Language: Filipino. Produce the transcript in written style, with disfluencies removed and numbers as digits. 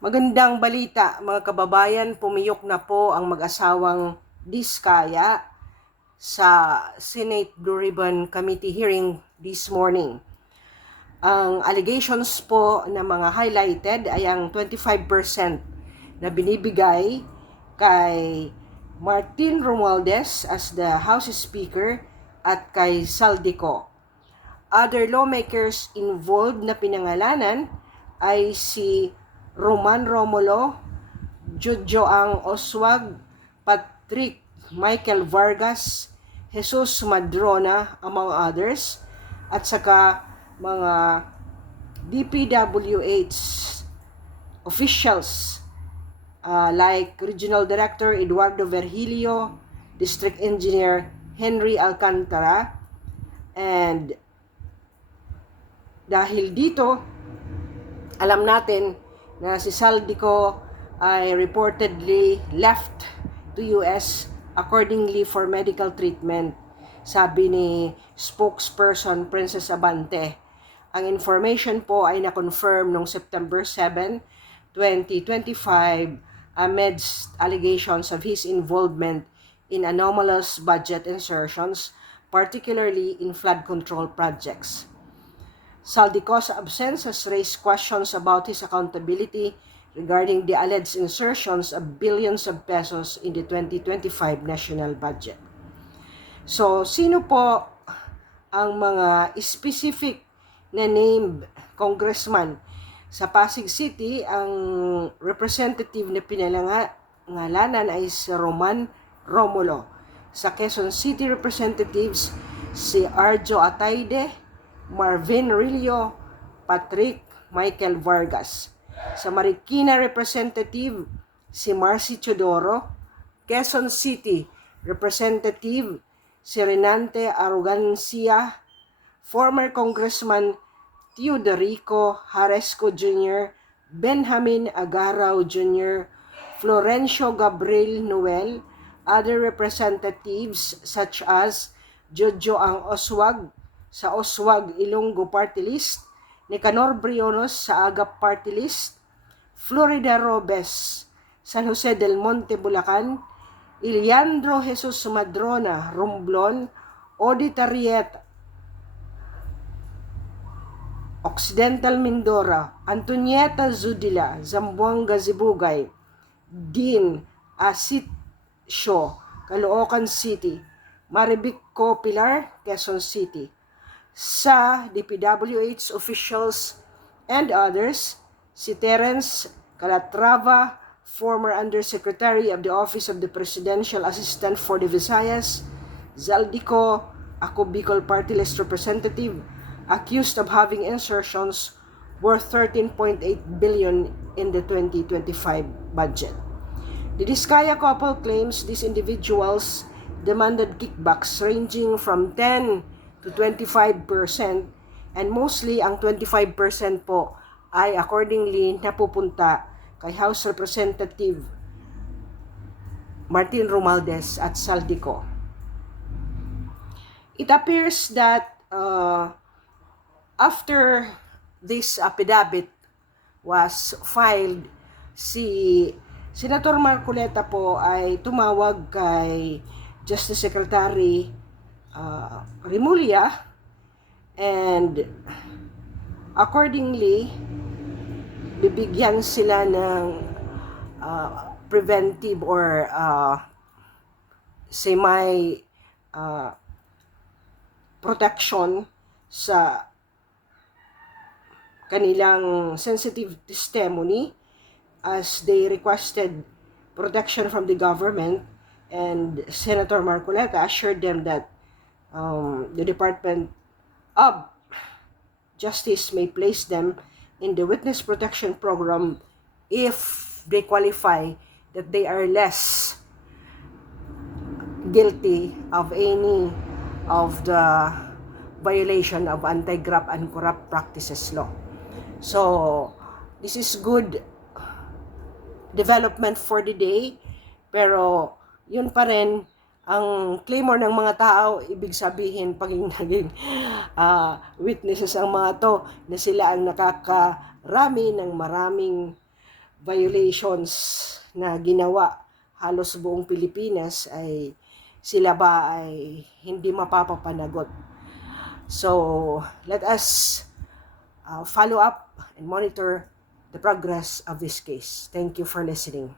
Magandang balita mga kababayan, pumiyok na po ang mag-asawang Diskaya sa Senate Blue Ribbon Committee hearing this morning. Ang allegations po na mga highlighted ay ang 25% na binibigay kay Martin Romualdez as the House Speaker at kay Saldico. Other lawmakers involved na pinangalanan ay si Roman Romulo, Jojoang Oswag, Patrick Michael Vargas, Jesus Madrona, among others, at saka mga DPWH officials like Regional Director Eduardo Virgilio, District Engineer Henry Alcantara, and dahil dito, alam natin na si Saldico ay reportedly left to US accordingly for medical treatment. Sabi ni spokesperson Princess Abante. Ang information po ay na-confirm noong September 7, 2025 amidst allegations of his involvement in anomalous budget insertions, particularly in flood control projects. Saldico's absence has raised questions about his accountability regarding the alleged insertions of billions of pesos in the 2025 national budget. So, sino po ang mga specific na named congressman? Sa Pasig City, ang representative na pinangalanan ay si Roman Romulo. Sa Quezon City representatives, si Arjo Atayde, Marvin Rillo, Patrick Michael Vargas. Sa Marikina representative, si Marcy Chodoro. Quezon City representative, si Renante Arrogancia. Former Congressman Teodorico Haresco Jr., Benjamin Agaraw Jr., Florencio Gabriel Noel, other representatives such as Jojoang Oswag, sa Oswag Ilonggo Party List, Nicanor Briones sa Agap Party List, Florida Robes, San Jose del Monte, Bulacan, Iliandro Jesus Madrona, Romblon, Odita Rieta, Occidental Mindoro, Antonieta Zudila, Zamboanga Zibugay, Dean Asitio, Caloocan City, Maribico Pilar, Quezon City. Sa DPWH officials and others, si Terence Calatrava, former Undersecretary of the Office of the Presidential Assistant for the Visayas, Zaldico, Ako Bicol Party List Representative, accused of having insertions worth 13.8 billion in the 2025 budget. The Diskaya couple claims these individuals demanded kickbacks ranging from 10 to 25%, and mostly ang 25% po ay accordingly napupunta kay House Representative Martin Romualdez at Saldico. It appears that after this affidavit was filed, si Senator Marcoleta po ay tumawag kay Justice Secretary Remulla, and accordingly bibigyan sila ng preventive or semi protection sa kanilang sensitive testimony, as they requested protection from the government, and Senator Marcoleta assured them that the Department of Justice may place them in the Witness Protection Program if they qualify that they are less guilty of any of the violation of Anti-Graft and Corrupt Practices Law. So, this is good development for the day, pero yun pa rin, ang claimor ng mga tao, ibig sabihin, paging naging witnesses ang mga to, na sila ang nakakarami ng maraming violations na ginawa halos buong Pilipinas ay sila ba ay hindi mapapapanagot. So, let us follow up and monitor the progress of this case. Thank you for listening.